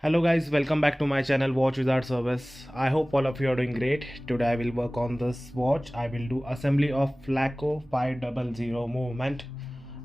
Hello guys, welcome back to my channel Watch Wizard Service. I hope all of you are doing great. Today I will work on this watch. I will do assembly of Laco 500 movement.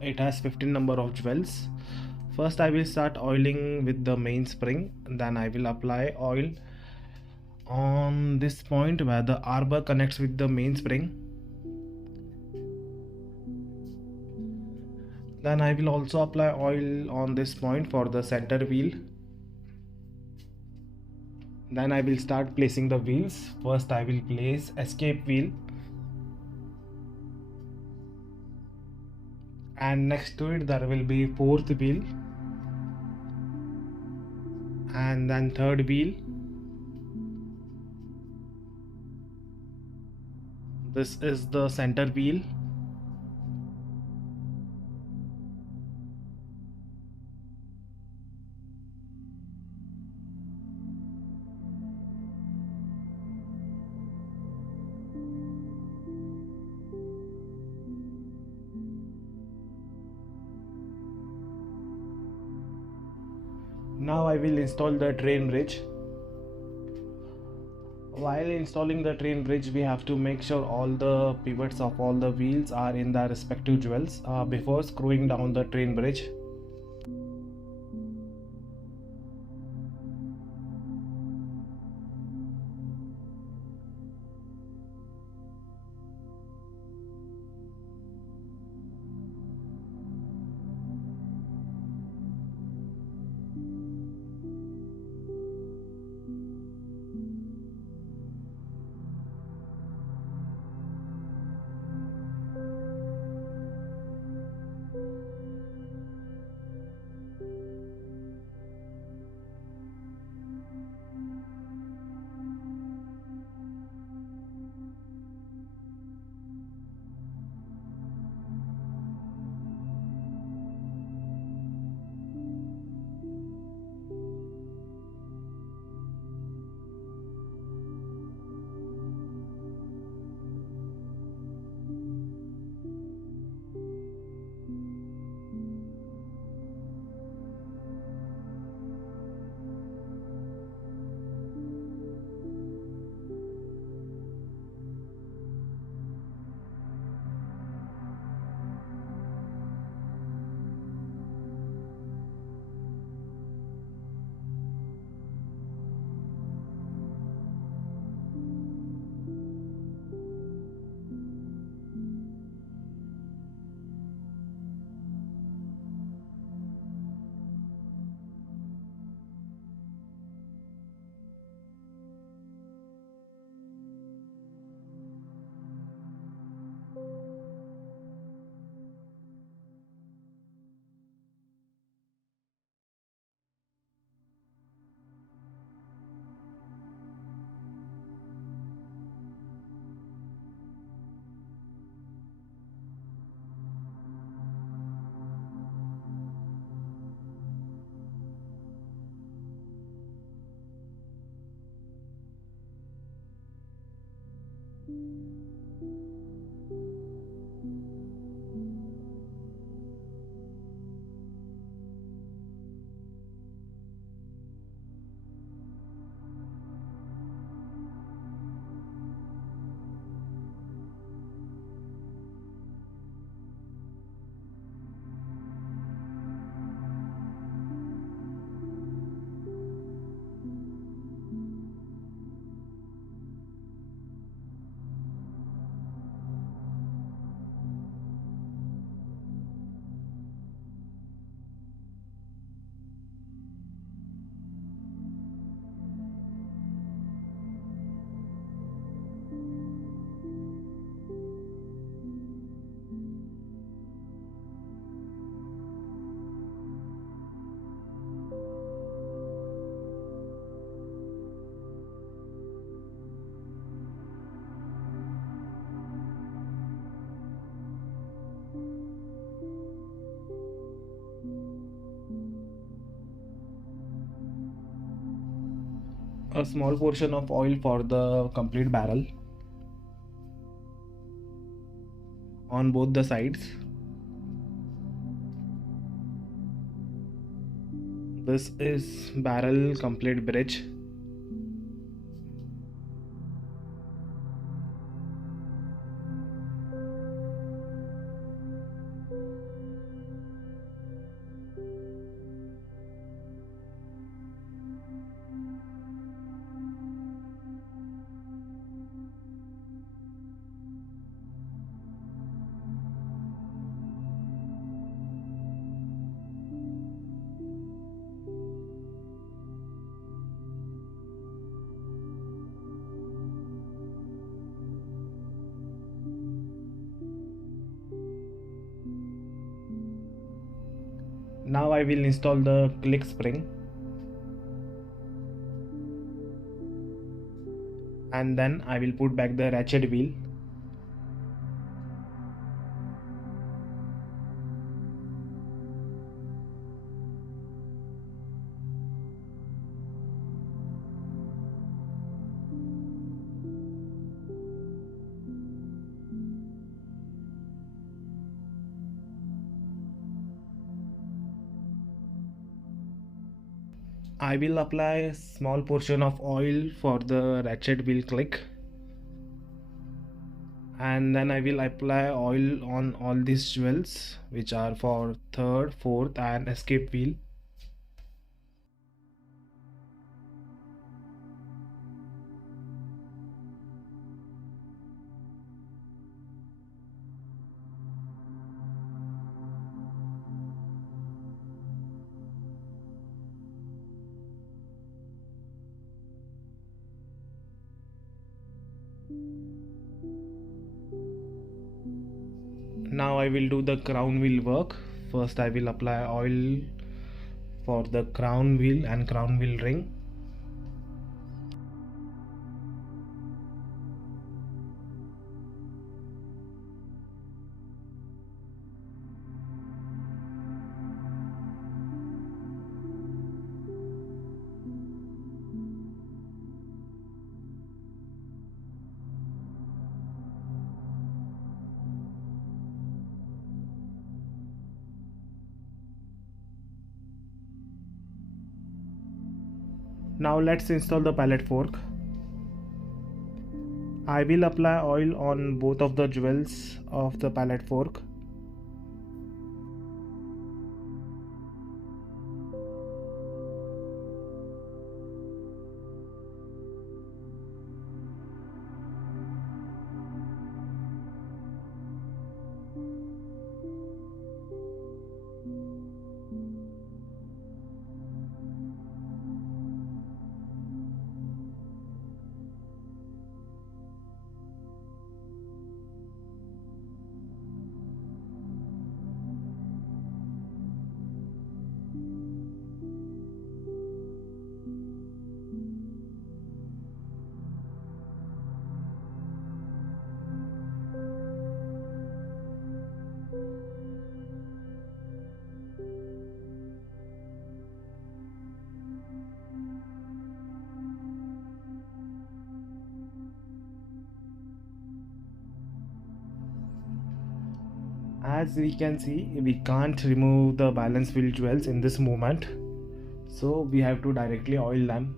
It has 15 number of jewels. First I will start oiling with the main spring. Then I will apply oil on this point where the arbor connects with the main spring. Then I will also apply oil on this point for the center wheel. Then I will start placing the wheels. First I will place escape wheel, and next to it there will be fourth wheel, and then third wheel. This is the center wheel. Now I will install the train bridge. While installing the train bridge, we have to make sure all the pivots of all the wheels are in their respective jewels before screwing down the train bridge. A small portion of oil for the complete barrel on both the sides. this is barrel complete bridge. Now I will install the click spring, and then I will put back the ratchet wheel. I will apply a small portion of oil for the ratchet wheel click, and then I will apply oil on all these jewels which are for third, fourth and escape wheel. Now I will do the crown wheel work. First I will apply oil for the crown wheel and crown wheel ring. Now let's install the pallet fork. I will apply oil on both of the jewels of the pallet fork. As we can see, we can't remove the balance wheel jewels in this movement, so we have to directly oil them.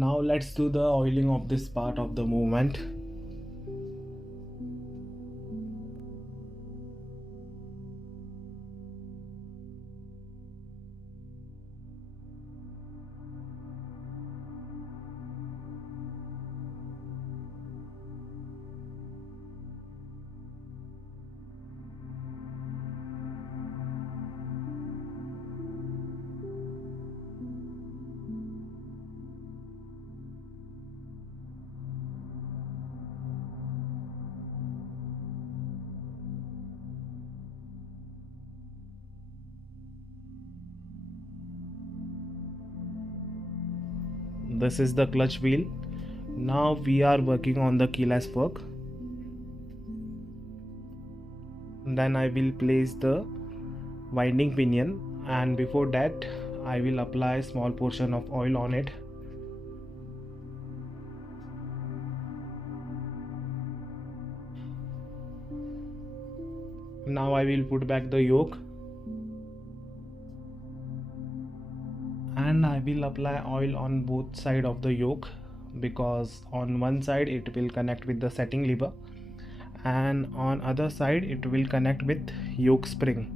Now let's do the oiling of this part of the movement. This is the clutch wheel. Now we are working on the keyless work. Then I will place the winding pinion, and before that I will apply a small portion of oil on it. Now I will put back the yoke, and I will apply oil on both side of the yoke, because on one side it will connect with the setting lever and on other side it will connect with yoke spring.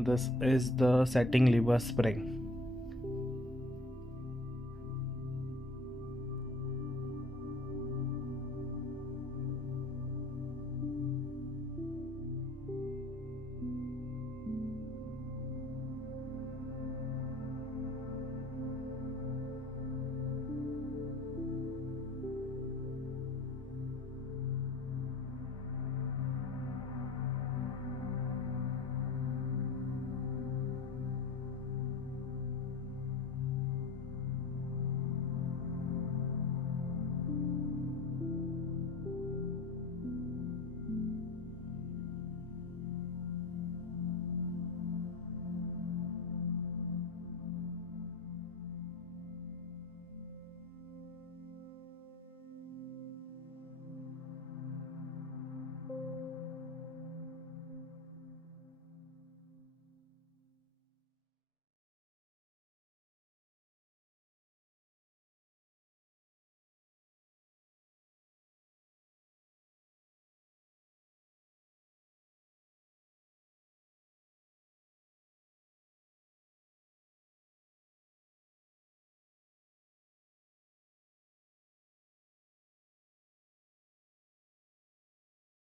This is the setting lever spring.